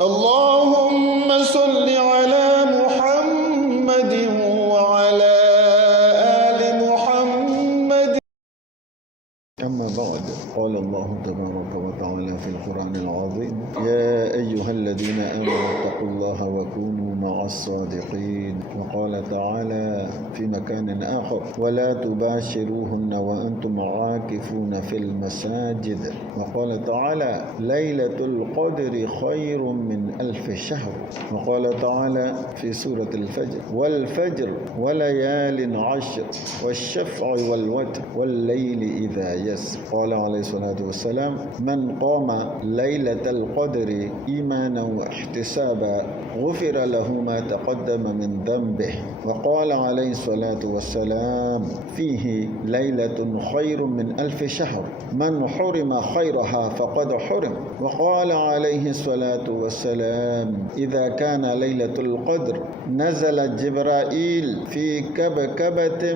اللهم صل على محمد وعلى آل محمد. أما بعد، قال الله تبارك وتعالى في القرآن العظيم: يا أيها الذين آمنوا اتقوا الله وكونوا مع الصادقين. وقال تعالى في مكان آخر: ولا تباشروهن وأنتم عاكفون في المساجد. وقال تعالى: ليلة القدر خير من 1000 شهر. وقال تعالى في سورة الفجر: والفجر وليال عشر والشفع والوتر والليل إذا يسر. قال عليه الصلاة والسلام: من قام ليلة القدر إيمانا واحتسابا غفر له ما تقدم من ذنبه. وقال عليه الصلاة والسلام: فيه ليلة خير من 1000 شهر، من حرم خيرها فقد حرم. وقال عليه الصلاة والسلام: إذا كان ليلة القدر نزل جبرائيل في كبكبة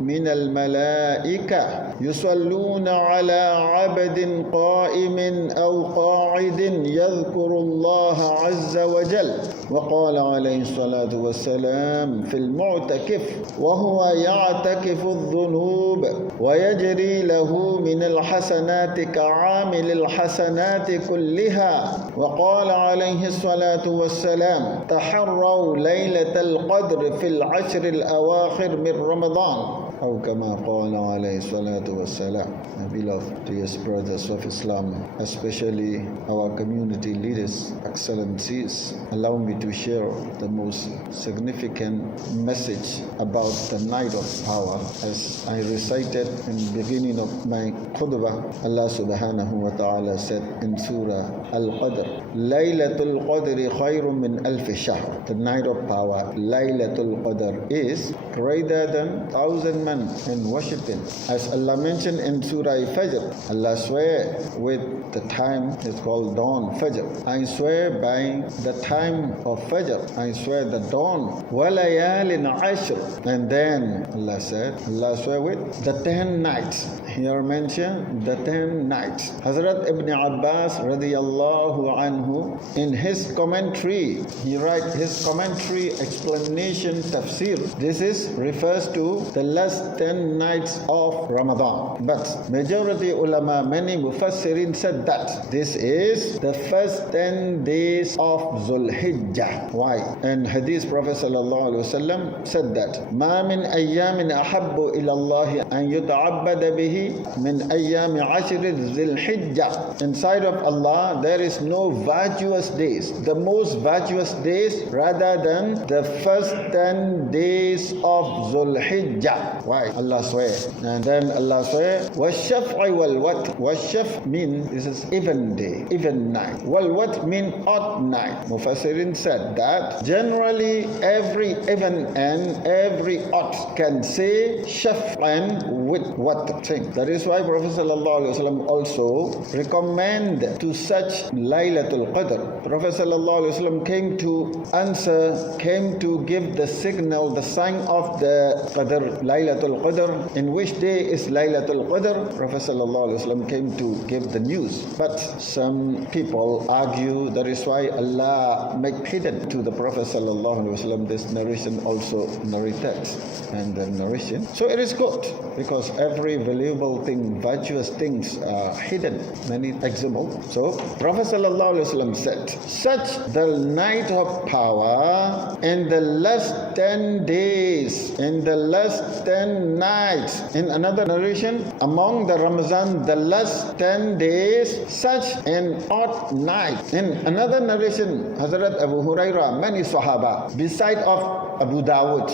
من الملائكة يصلون على عبد قائم أو قاعد يذكر الله عز وجل. وقال عليه الصلاة والسلام: في المعتكف وهو يعتكف الذنوب ويجري له من الحسنات كعامل الحسنات كلها. وقال عليه الصلاة والسلام: تحروا ليلة القدر في العشر الأواخر من رمضان، أو كما قال عليه الصلاة والسلام. My beloved dear brothers of Islam, especially our community leaders, excellencies, allow me to share the most significant message about the night of power. As I recited in the beginning of my khutbah, Allah subhanahu wa ta'ala said in Surah Al-Qadr: Laylatul Qadri khayrun min 1000 shahr. The night of power, Laylatul Qadr, is greater than 1,000 men in worshiping. As Allah mentioned in Surah Fajr, Allah swear with the time is called dawn, Fajr. I swear by the time of Fajr. I swear the dawn. وَلَيَالٍ عَشْرٍ. And then Allah said, Allah swear with the 10 nights. Here mentioned the 10 nights. Hazrat Ibn Abbas radiyallahu anhu, in his commentary, he writes his commentary explanation tafsir. This is refers to the last 10 nights of Ramadan. But majority ulama, many mufassirin said that this is the first 10 days of Zulhijjah. Why? And Hadith Prophet sallallahu alaihi wasallam said that ma min ayyamin ahabbu ila Allah an yuta'abbada bihi min ayyami ashr Zulhijjah. Inside of Allah there is no virtuous days, the most virtuous days rather than the first 10 days of Zulhijjah. Why? Allah swear. And then Allah swear, وَالشَّفْعِ وَالْوَتْرِ. وَالشَّفْ mean this is even day, even night. وَالْوَتْ mean odd night. Mufassirin said that generally every even and every odd can say shaf'an with what thing. That is why Prophet sallallahu alaihi wasallam also recommend to such Laylatul Qadr. Prophet sallallahu alaihi wasallam came to answer, came to give the signal, the sign of the Qadr, Laylatul Qadr. In which day is Laylatul Qadr? Prophet sallallahu alaihi wasallam came to give the news. But some people argue that is why Allah make hidden to the Prophet sallallahu alaihi wasallam this narration also narrated and the narration. So it is good because every valuable thing, virtuous things are hidden. Many examples. So Prophet sallallahu alaihi wasallam said, such the night of power in the last 10 days, in the last 10 nights. In another narration, among the Ramazan, the last 10 days, such an odd night. In another narration, Hazrat Abu Hurairah, many Sahaba, beside of Abu Dawud,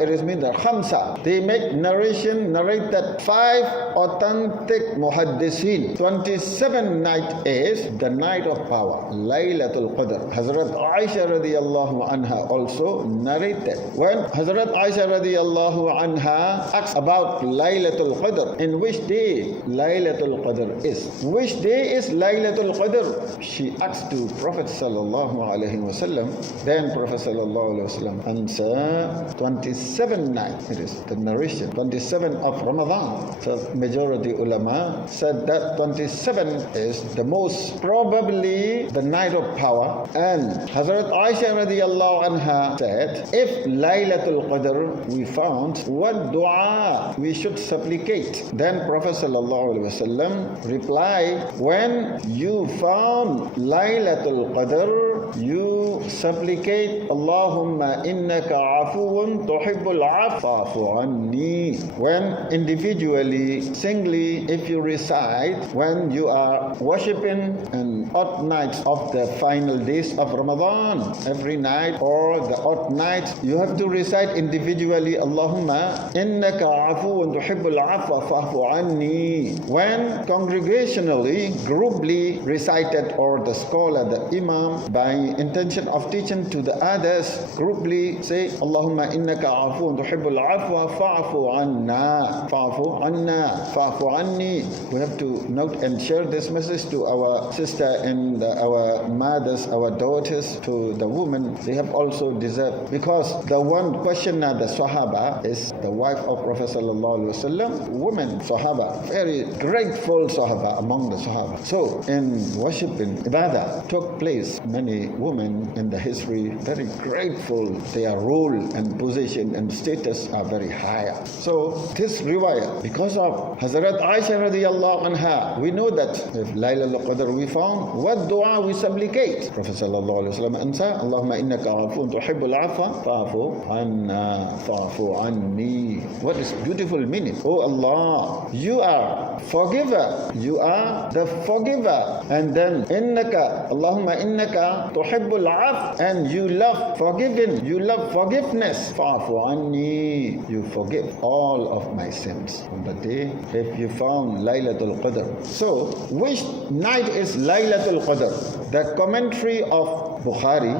it is mean the Khamsa. They make narrate that 5 authentic muhaddisin. 27 night is the night of power, Laylatul Qadr. Hazrat Aisha radiyallahu anha also narrated. When Hazrat Aisha radiyallahu anha asked about Laylatul Qadr, in which day Laylatul Qadr is. Which day is Laylatul Qadr? She asked to Prophet sallallahu alaihi wasallam. Then Prophet sallallahu alaihi wasallam answered, 27 night. It is the narration. 27 of Ramadan. So majority ulama said that 27 is the most probably the night of power. And Hazrat Aisha radiallahu anha said, if Laylatul Qadr we found, what dua we should supplicate? Then Prophet sallallahu alaihi wasallam replied, when you found Laylatul Qadr, you supplicate Allahumma innaka afuun tuhibbul afwa fa'fu anni. When individually, singly, if you recite, when you are worshipping and odd nights of the final days of Ramadan, every night or the odd night, you have to recite individually Allahumma innaka afuun tuhibbul afwa fa'fu anni. When congregationally, grouply recited, or the scholar, the imam, by intention of teaching to the others, grouply say Allahumma innaka afuun tuhibbul afwa fa'fu anna, fa'fu anna, fa'fu anni. We have to note and share this message to our sister and our mothers, our daughters, to the women. They have also deserved, because the one questioner, the Sahaba, is the wife of Prophet sallallahu alaihi wasallam, woman Sahaba, very grateful Sahaba among the Sahaba. So in worshiping, ibadah took place. Many women in the history very grateful. Their role and position and status are very high. So this riwayah, because of Hazrat Aisha radiallahu anha, we know that if Laylatul Qadr we found, what dua we supplicate? Prophet sallallahu alaihi wasallam answer, Allahumma innaka afuun tuhibbul afwa fa'fu anna, fa'fu anni. What is beautiful meaning? Oh Allah, you are forgiver, you are the forgiver. And then innaka, Allahumma innaka tuhibbul af, and you love forgiving, you love forgiveness. Fa'fu anni, you forgive all of my sins. On the day if you found Laylatul Qadr. So which night is Laylatul Qadr? The commentary of Bukhari,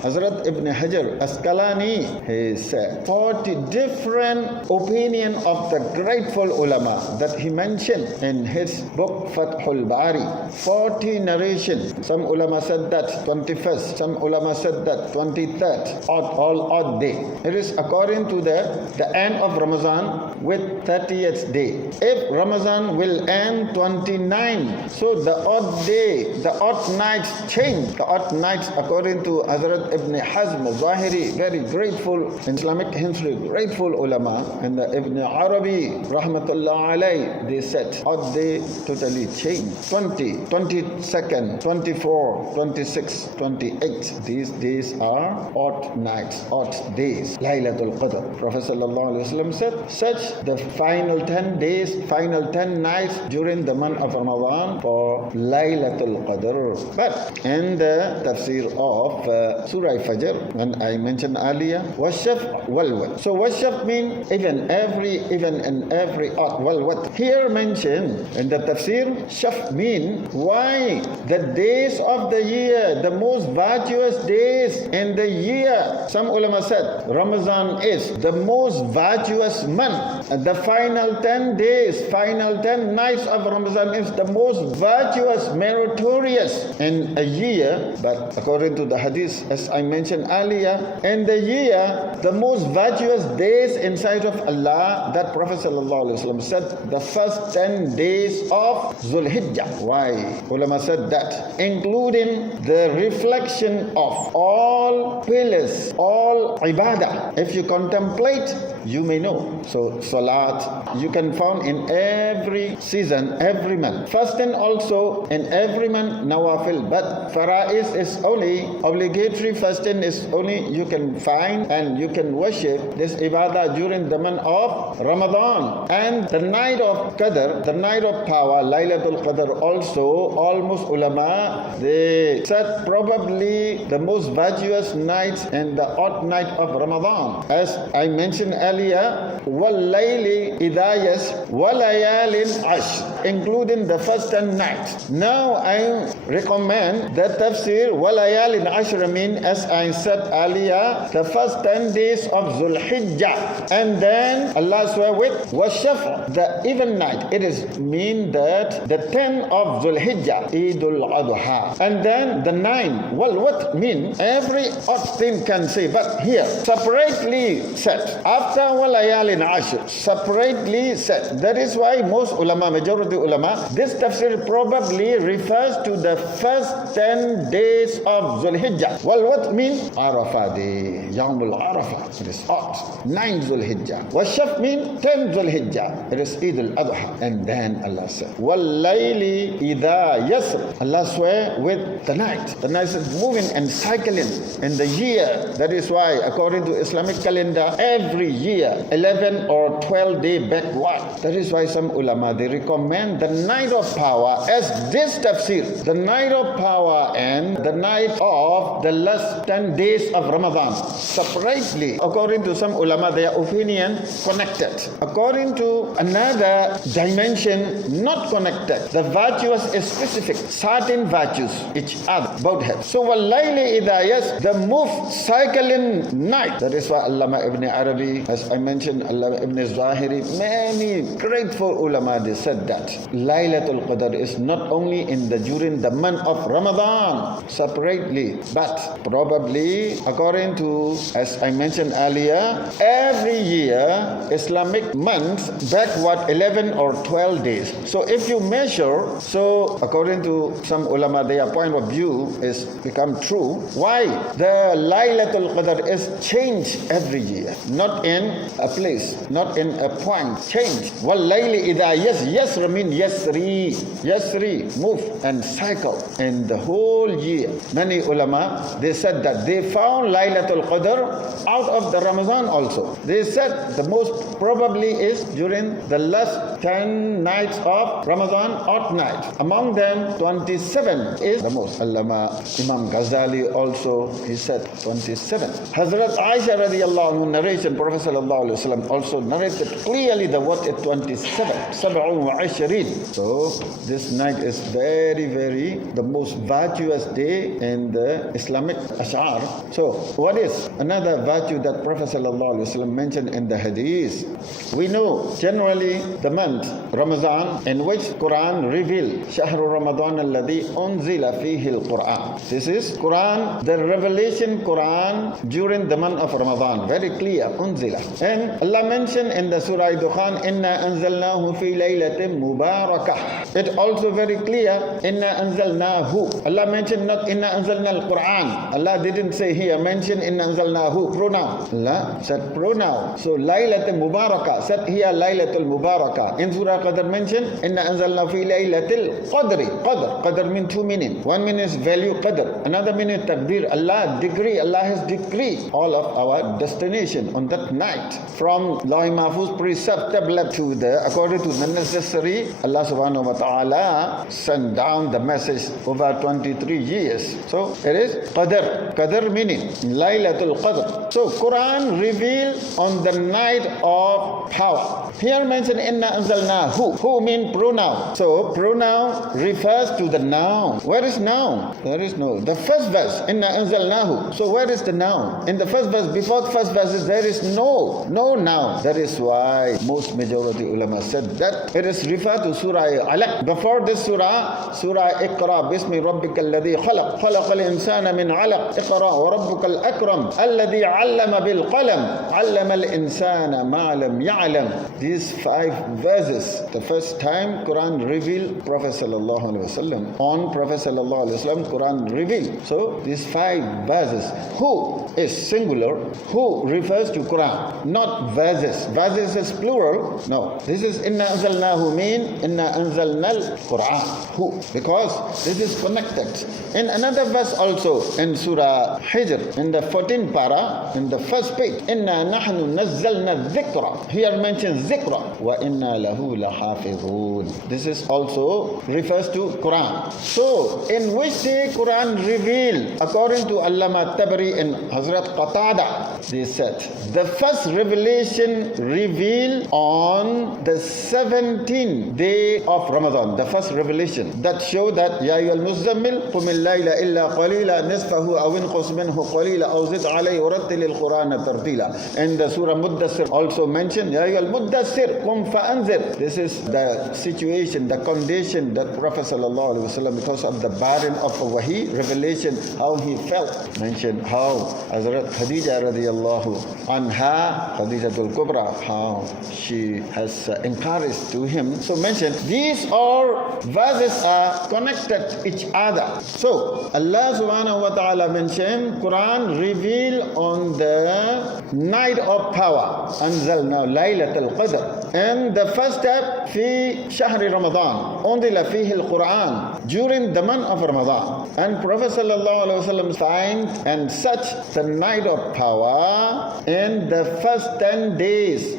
Hazrat Ibn Hajar Asqalani, he said 40 different opinion of the grateful ulama that he mentioned in his book Fathul Bari. 40 narrations. Some ulama said that 21st, some ulama said that 23rd, all odd day. It is according to the end of Ramadan with 30th day. If Ramadan will end 29, so the odd day, the odd nights change. The odd nights, according to Hazrat Ibn Hazm al-Zahiri, very grateful in Islamic history, grateful ulama, and the Ibn Arabi rahmatullah alayh, they said odd day totally changed. 20, 22nd, 24, 26, 28, these days are odd nights, odd days. Laylatul Qadr. Prophet sallallahu alaihi wasallam said, such the final 10 days, final 10 nights during the month of Ramadan for Laylatul Qadr. But in the tafsir of Surah Fajr, when I mentioned earlier, washaf wal-wat. So washaf means even and every odd. Wal-wat here mentioned in the tafsir, shaf mean why the days of the year, the most virtuous days in the year. Some ulama said Ramadan is the most virtuous month. The final 10 days, final 10 nights of Ramadan is the most virtuous, meritorious in a year. But according to the hadith, as I mentioned earlier, in the year, the most virtuous days in sight of Allah, that Prophet ﷺ said, the first 10 days of Dhul Hijjah. Why? Ulama said that, including the reflection of all pillars, all ibadah. If you contemplate, you may know. So salat, you can find in every season, every month. Fasting also in every month, nawafil. But fara'is is only, obligatory fasting is only you can find and you can worship this ibadah during the month of Ramadan. And the night of Qadr, the night of power, Laylatul Qadr also, almost ulama, they said probably the most virtuous night and the odd night of Ramadan. As I mentioned earlier, وَاللَّيْلِ إِذَا يَسْرِ وَلَيَالٍ عَشْرٍ. including the first 10 nights. Now I recommend the tafsir walayalin ashra mean, as I said earlier, the first 10 days of Dhul Hijjah. And then Allah swear with washaf, the even night. It is mean that the 10 of Dhul Hijjah, Eidul Adha. And then the 9. Well, what mean? Every odd thing can say, but here separately said. After walayalin ashr, separately said. That is why most ulama, majority ulama, this tafsir probably refers to the first 10 days of Dhul Hijjah. Well, what mean? Arafah day, Yawmul Arafah. It is odd. 9 Dhul Hijjah. Washaf mean 10 Dhul Hijjah. It is Eid al-Adha. And then Allah said, Wallayli idha yasr. Allah swear with the night. The night is moving and cycling in the year. That is why, according to Islamic calendar, every year 11 or 12 days backward. That is why some ulama, they recommend the night of power as this tafsir, the night of power and the night of the last 10 days of Ramadan separately. According to some ulama, their opinion connected. According to another dimension, not connected. The virtues is specific, certain virtues each other both have. So walayli idayas, the move cycling night. That is why Allama Ibn Arabi, as I mentioned, Allama Ibn Zahiri, many grateful ulama, they said that Laylatul Qadr is not only during the month of Ramadan separately, but probably according to, as I mentioned earlier, every year Islamic months backward 11 or 12 days. So if you measure, so according to some ulama, their point of view is become true. Why? The Laylatul Qadr is changed every year, not in a place, not in a point, change. Wallayli idha yasr mean yasri, move and cycle in the whole year. Many ulama, they said that they found Laylatul Qadr out of the Ramadan also. They said the most probably is during the last 10 nights of Ramadan, odd night. Among them, 27 is the most. Allama Imam Ghazali also, he said 27. Hazrat Aisha radiallahu anhu narration, Prophet sallallahu alaihi wasallam also narrated clearly the word at 27. Sab'un wa Ashrin. So this night is very, very the most virtuous day in the Islamic Ash'ar. So what is another virtue that Prophet sallallahu alaihi wasallam mentioned in the hadith? We know generally the month Ramadan in which Quran revealed. Shahru Ramadan alladhi unzila fihi al-Quran. This is Quran, the revelation Quran during the month of Ramadan. Very clear, unzila. And Allah mentioned in the Surah Dukhan, Inna anzalnahu fi laylatin mubarakah. It also very clear, Inna anzalnahu. Allah mentioned not Inna anzalna al-Quran. Allah didn't say here, mention Inna anzalnahu, pronoun. Allah said pronoun. So laylatin mubarakah, said here laylatul mubarakah. In Surah Qadar mentioned, Inna anzalna fi laylatil qadri. Qadr means two meanings. One meaning is value qadr. Another meaning taqdir. Allah decree. Allah has decreed all of our destination on that night. From Lahi Mahfuz precept tablet to the, according to the necessary, Allah subhanahu wa ta'ala sent down the message over 23 years. So it is qadr. Qadr meaning Laylatul Qadr. So Quran revealed on the night of power. Here mentioned Inna anzalnahu. Who mean pronoun. So pronoun refers to the noun. Where is noun? There is no. The first verse, Inna anzalnahu. So where is the noun? In the first verse, before the first verse, there is no noun. That is why most majority ulama said that it is referred to Surah Alaq. Before this Surah Iqra, Bismi Rabbika alladhi khalaq, khalaqal insana min alaq, Iqra wa Rabbukal akram, alladhi allama bil qalam, allama al insana ma lam ya'lam. These 5 verses, the first time Quran revealed Prophet sallallahu alaihi wasallam. On Prophet sallallahu alaihi wasallam, Quran revealed. So these 5 verses, who is singular, who refers to Quran, not verses. Verses is plural. No, this is Inna anzalnahu mean Inna anzalnal Quran. Who? Because this is connected. In another verse also, in Surah Hijr, in the 14th para, in the first page, Inna nahnu nazzalna dhikra. Here mentioned dhikra. Wa inna lahu lahafidhun. This is also refers to Quran. So, in which day Quran revealed, according to Allama Tabari and Hazrat Qatada, they said, the first revelation revealed on the 17th 14th day of Ramadan, the first revelation that showed that Ya ayyuhal muzammil qum al-layla illa qalila nisfahu aw inqus minhu qalila aw zid alayhi warattil al-Qur'ana tartila. And the Surah Muddassir also mentioned Ya ayyuhal muddassir qum fa'anzir. This is the situation, the condition that Prophet sallallahu alaihi wasallam, because of the burden of wahi revelation, how he felt. Mentioned how Hazrat Khadija radiyallahu anha, Khadijatul Kubra, how she has encouraged to him. So mentioned these all verses are connected each other. So Allah subhanahu wa ta'ala mentioned Quran revealed on the night of power, anzalna laylatul qadr. And the first step fi shahri Ramadan, unzila fihi al-Quran, during the month of Ramadan. And Prophet sallallahu alaihi wasallam signed and such the night of power in the first 10 days,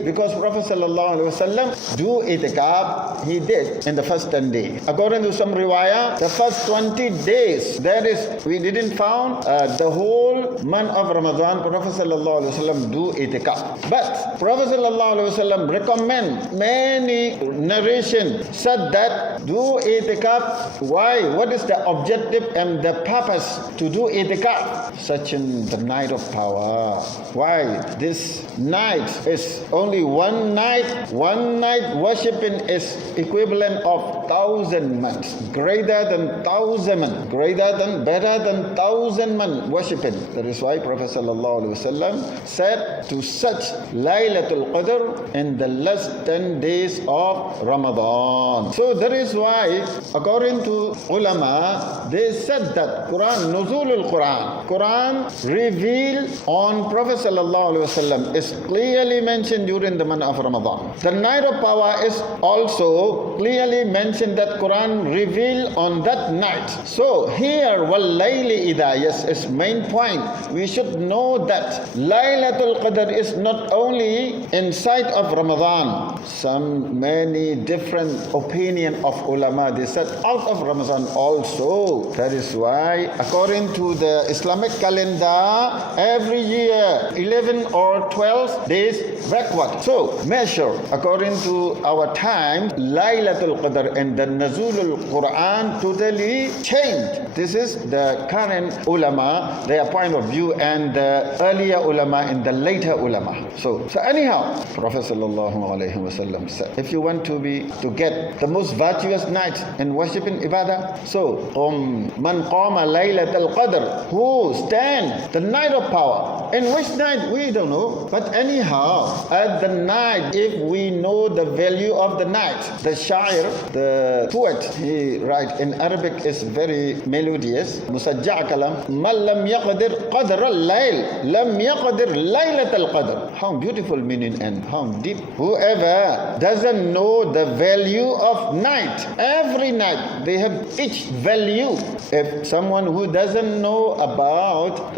because Prophet sallallahu alaihi wasallam do itikaf, he did in the first 10 days. According to some riwayah, the first 20 days, that is, we didn't found the whole month of Ramadan Prophet sallallahu alaihi wasallam do itikaf. But Prophet sallallahu alaihi wasallam recommend many narration said that do itikaf. Why? What is the objective and the purpose to do itikaf? Such in the night of power. Why? This night is only one night. One night worshipping is equivalent of 1,000 months. Greater than 1,000 months. Greater than, better than 1,000 months worshipping. That is why Prophet sallallahu alaihi wasallam said to such Laylatul Qadr in the last 10 days of Ramadan. So that is why, according to ulama, they said that Quran, Nuzulul Quran revealed on Prophet sallallahu alaihi wasallam is clearly mentioned during the month of Ramadan. The night of power is also clearly mentioned that Quran revealed on that night. So here, Wallayli Ida, yes, is main point. We should know that Laylatul Qadr is not only inside of Ramadan. Many different opinion of ulama, they said out of Ramadan also. That is why, according to the Islamic calendar, every year 11 or 12 days backward. So measure according to our time, Laylatul Qadr and the Nuzulul Quran totally changed. This is the current ulama, their point of view, and the earlier ulama and the later ulama. So anyhow, Prophet sallallahu alaihi wasallam said, if you want to get the most virtuous night in worshiping ibadah, so man qama laylatul qadr, who stand the night of power. In which night we don't know, but anyhow, at the night, if we know the value of the night, the shair, the poet, he write in Arabic is very melodious. Musajja' kalam, man lam yaqdir qadr al-layl, lam yaqdir laylat al-qadr. How beautiful meaning and how deep. Whoever doesn't know the value of night, every night they have each value. If someone who doesn't know about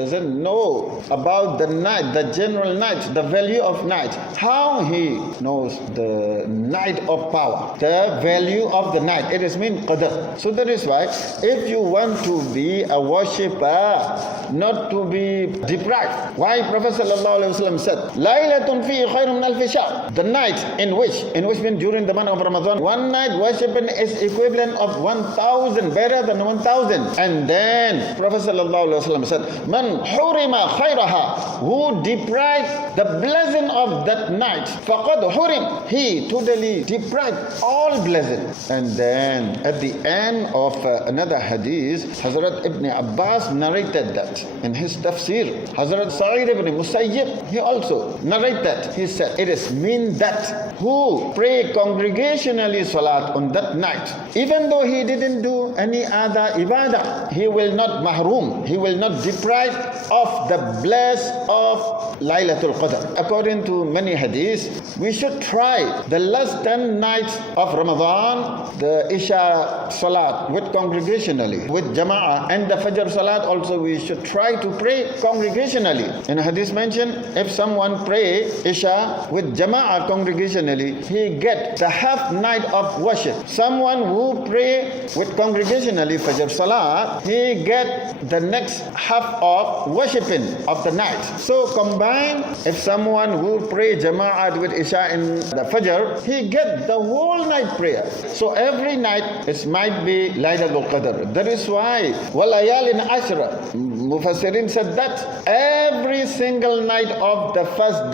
the night, the general night, the value of night, how he knows the night of power, the value of the night? It is mean qadr. So that is why, if you want to be a worshipper, not to be deprived. Why Prophet sallallahu alaihi wasallam said, Laylatun fi khairun min alfi shahr. The night in which means during the month of Ramadan, one night worshiping is equivalent of 1,000, better than 1,000. And then Prophet sallallahu alaihi wasallam said, Man hurima khayraha, who deprived the blessing of that night, faqad hurim, he totally deprived all blessing. And then at the end of another hadith, Hazrat Ibn Abbas narrated that in his tafsir. Hazrat Sa'id ibn Musayyib, he also narrated that. He said, it is mean that who pray congregationally salat on that night, even though he didn't do any other ibadah, he will not mahroom, he will not deprive of the bless of Laylatul Qadr. According to many hadiths, we should try the last 10 nights of Ramadan, the Isha Salat with congregationally, with Jama'ah, and the Fajr Salat also we should try to pray congregationally. In a hadith mentioned, if someone pray Isha with Jama'ah congregationally, he get the half night of worship. Someone who pray with congregationally Fajr Salat, he get the next half of worshiping of the night. So combine, if someone who pray Jama'at with Isha in the Fajr, he get the whole night prayer. So every night it might be Laylatul Qadr. That is why Walayalin Ashra, Mufassirin said that every single night of the first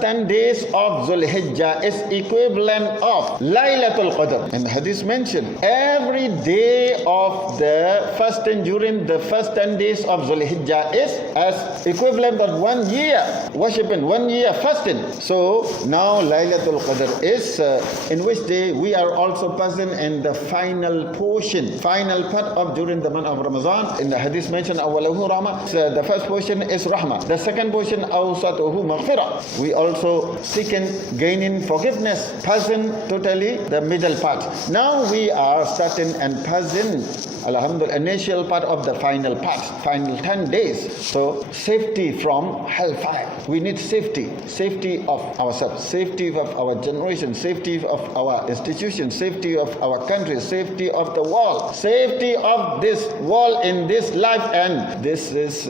10 days of Dhul Hijjah is equivalent of Laylatul Qadr. And hadith mentioned every day of the fasting during the first 10 days of Dhul Hijjah is as equivalent of 1 year worshipping, 1 year fasting. So now Laylatul Qadr is in which day we are also present in the final portion, final part of during the month of Ramadan. In the hadith mentioned awalahu rahmah, the first portion is rahmah, the second portion awsatuhu maghfirah. We also seeking gaining forgiveness, passing totally the middle part. Now we are starting and passing alhamdulillah initial part of the final part, final 10 days. So safety from hellfire. We need safety of ourselves, safety of our generation, safety of our institutions, safety of our country, safety of the world, safety of this world in this life, and this is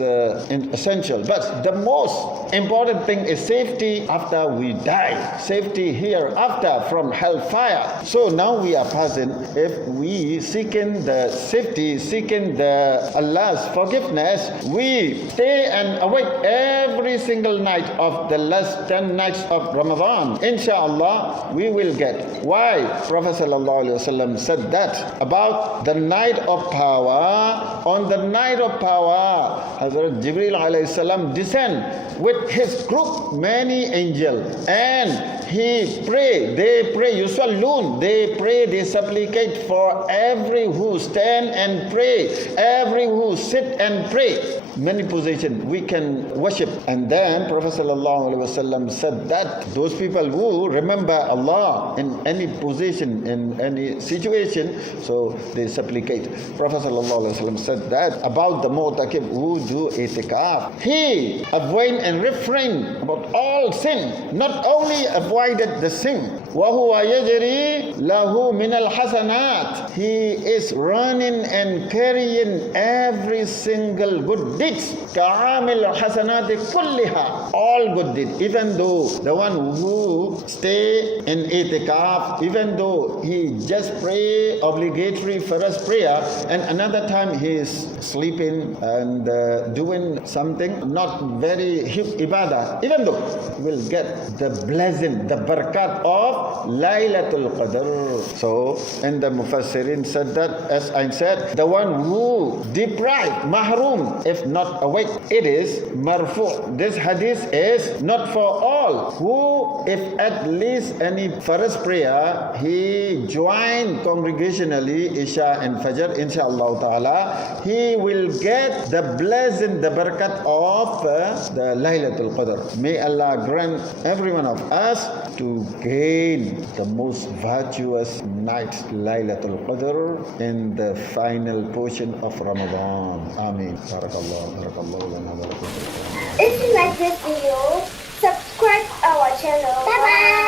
essential. But the most important thing is safety after we die, safety hereafter from hellfire. So now we are passing, if we seeking the safety, seeking the Allah's forgiveness, we stay and awake every single night of the last 10 nights of Ramadan. Inshallah, we will get. Why? Prophet ﷺ said that about the night of power. On the night of power, Hazrat Jibreel alayhi salam descend with his group, many angels, and he pray, they pray, yusallun, they pray, they supplicate for every who stand and pray, every who sit and pray. Many positions we can worship. And then Prophet ﷺ said that those people who remember Allah in any position, in any situation, so they supplicate. Prophet ﷺ said that about the mu'takib who do itikaf, he avoid and refrain about all sin, not only avoided the sin, وَهُوَ يَجْرِي لَهُ مِنَ الْحَسَنَاتِ, he is running and carrying every single good deeds, كَعَامِلْ الْحَسَنَاتِ كُلِّهَا, all good deeds. Even though the one who stay in itikaf, even though he just pray obligatory first prayer, and another time he is sleeping and doing something not very ibadah, even though will get the blessing, the barakat of Laylatul Qadr. So, and the Mufassirin said that, as I said, the one who deprived, mahrum, if not awake, it is marfu. This hadith is not for all. Who, if at least any first prayer, he joined congregationally Isha and Fajr, inshallah ta'ala, he will get the blessing, the barakat of the Laylatul Qadr. May Allah grant every one of us to gain the most virtuous night, Laylatul Qadr, in the final portion of Ramadan. Ameen. Barakallah. If you like this video, subscribe our channel. Bye bye.